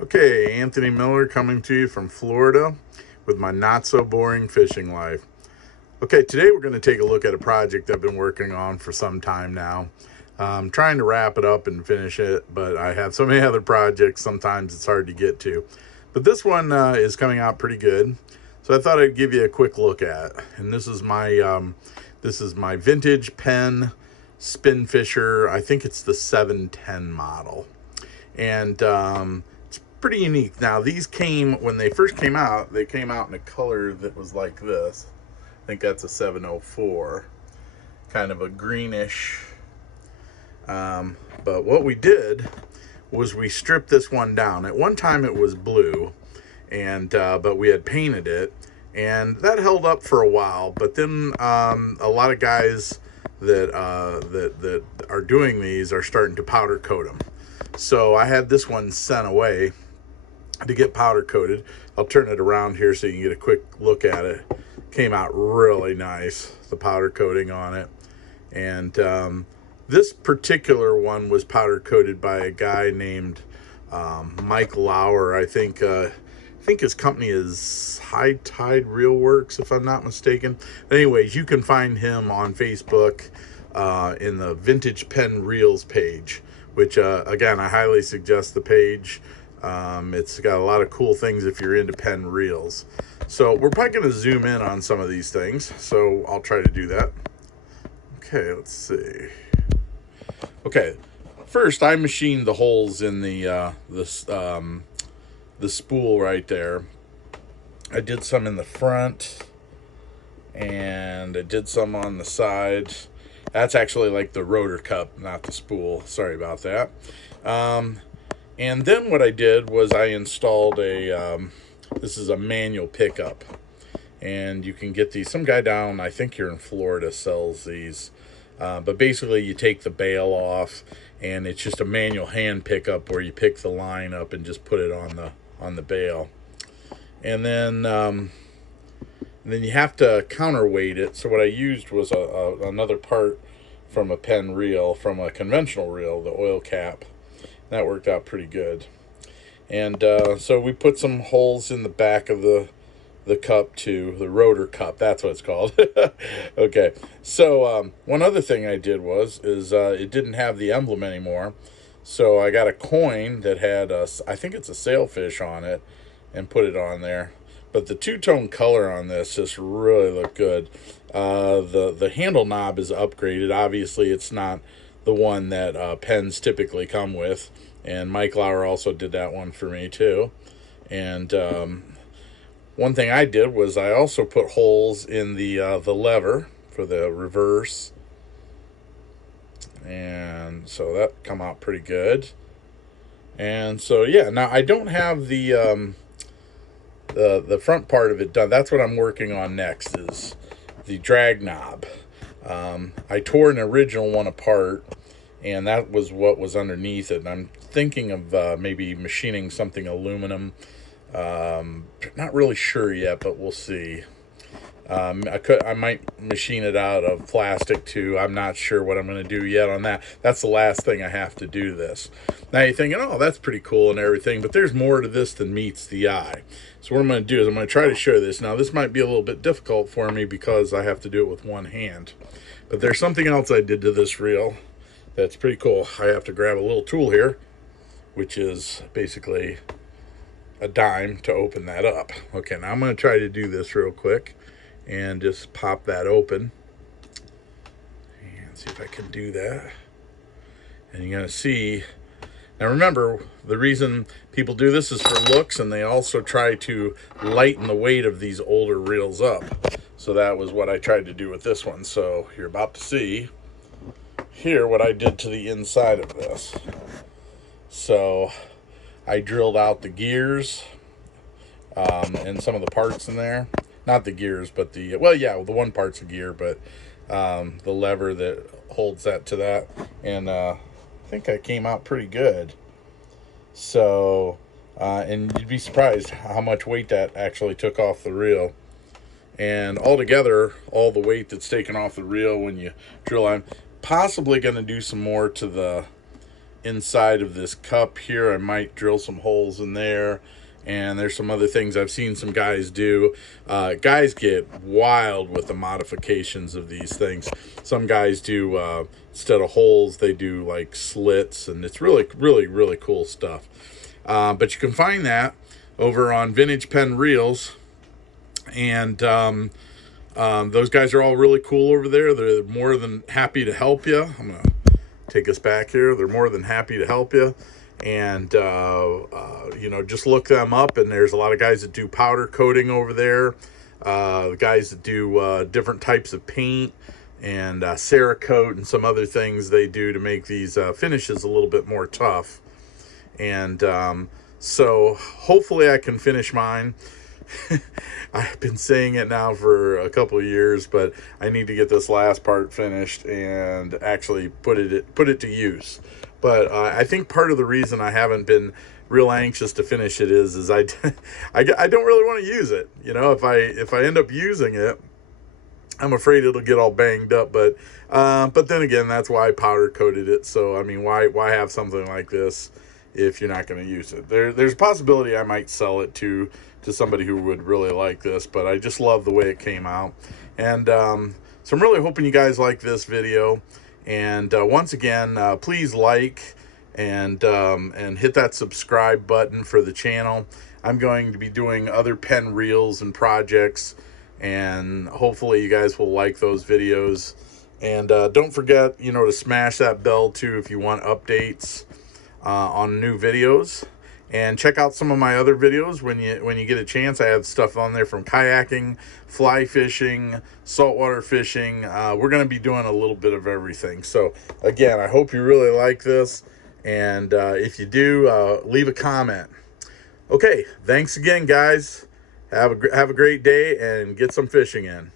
Okay, Anthony Miller coming to you from Florida with my not so boring fishing life. Okay, today we're going to take a look at a project I've been working on for some time now. I'm trying to wrap it up and finish it, but I have so many other projects, sometimes it's hard to get to. But this one is coming out pretty good, so I thought I'd give you a quick look at. And this is my vintage Penn spin fisher. I think it's the 710 model, and it's pretty unique. Now, these came when they first came out. They came out in a color that was like this. I think that's a 704, kind of a greenish. But what we did was we stripped this one down. At one time it was blue, and but we had painted it, and that held up for a while. But then a lot of guys that are doing these are starting to powder coat them. So I had this one sent away to get powder coated. I'll turn it around here so you can get a quick look at it. Came out really nice, the powder coating on it. And this particular one was powder coated by a guy named Mike Lauer. I think his company is High Tide Reel Works, if I'm not mistaken. Anyways, you can find him on Facebook in the Vintage Penn Reels page, which again, I highly suggest the page. It's got a lot of cool things if you're into Penn reels. So we're probably going to zoom in on some of these things, so I'll try to do that. Okay, let's see. Okay, first I machined the holes in the spool right there. I did some in the front, and I did some on the side. That's actually like the rotor cup, not the spool. Sorry about that. And then what I did was I installed this is a manual pickup. And you can get these, some guy down, I think here in Florida, sells these. But basically you take the bail off, and it's just a manual hand pickup where you pick the line up and just put it on the bail. And then you have to counterweight it. So what I used was another part from a Penn reel, from a conventional reel, the oil cap. That worked out pretty good. And so we put some holes in the back of the cup too, the rotor cup, that's what it's called. Okay, so one other thing I did is it didn't have the emblem anymore. So I got a coin that had, I think it's a sailfish on it, and put it on there. But the two-tone color on this just really looked good. The handle knob is upgraded. Obviously, it's not the one that Penns typically come with. And Mike Lauer also did that one for me, too. And one thing I did was I also put holes in the lever for the reverse. And so that come out pretty good. And so, yeah, now I don't have the front part of it done. That's what I'm working on next, is the drag knob. I tore an original one apart, and that was what was underneath it. And I'm thinking of maybe machining something aluminum. Not really sure yet, but we'll see. I might machine it out of plastic too. I'm not sure what I'm going to do yet on that. That's the last thing I have to do this. Now you're thinking, oh, that's pretty cool and everything, but there's more to this than meets the eye. So what I'm going to do is I'm going to try to show this. Now this might be a little bit difficult for me because I have to do it with one hand. But there's something else I did to this reel that's pretty cool. I have to grab a little tool here, which is basically a dime to open that up. Okay, now I'm going to try to do this real quick and just pop that open and see if I can do that. And you're going to see, now remember, the reason people do this is for looks, and they also try to lighten the weight of these older reels up. So that was what I tried to do with this one. So you're about to see here what I did to the inside of this. So I drilled out the gears and some of the parts in there. Not the gears, but the one part's a gear, but the lever that holds that to that. And I think that came out pretty good. So, and you'd be surprised how much weight that actually took off the reel. And altogether, all the weight that's taken off the reel when you drill, I'm possibly going to do some more to the inside of this cup here. I might drill some holes in there. And there's some other things I've seen some guys do. Guys get wild with the modifications of these things. Some guys do, instead of holes, they do like slits, and it's really, really, really cool stuff. But you can find that over on Vintage Penn Reels. And those guys are all really cool over there. They're more than happy to help you. I'm going to take us back here. They're more than happy to help you. And, you know, just look them up. And there's a lot of guys that do powder coating over there. Guys that do different types of paint and Cerakote and some other things they do to make these finishes a little bit more tough. And so hopefully I can finish mine. I've been saying it now for a couple of years, but I need to get this last part finished and actually put it to use. But I think part of the reason I haven't been real anxious to finish it is I don't really want to use it. You know, if I end up using it, I'm afraid it'll get all banged up. But then again, that's why I powder coated it. So I mean, why have something like this if you're not going to use it? There's a possibility I might sell it to somebody who would really like this, but I just love the way it came out. And so I'm really hoping you guys like this video. And once again, please like and hit that subscribe button for the channel. I'm going to be doing other Penn reels and projects, and hopefully you guys will like those videos. And don't forget, you know, to smash that bell too if you want updates on new videos. And check out some of my other videos when you get a chance. I have stuff on there from kayaking, fly fishing, saltwater fishing. We're going to be doing a little bit of everything. So again, I hope you really like this. And if you do, leave a comment. Okay, thanks again, guys. Have a great day and get some fishing in.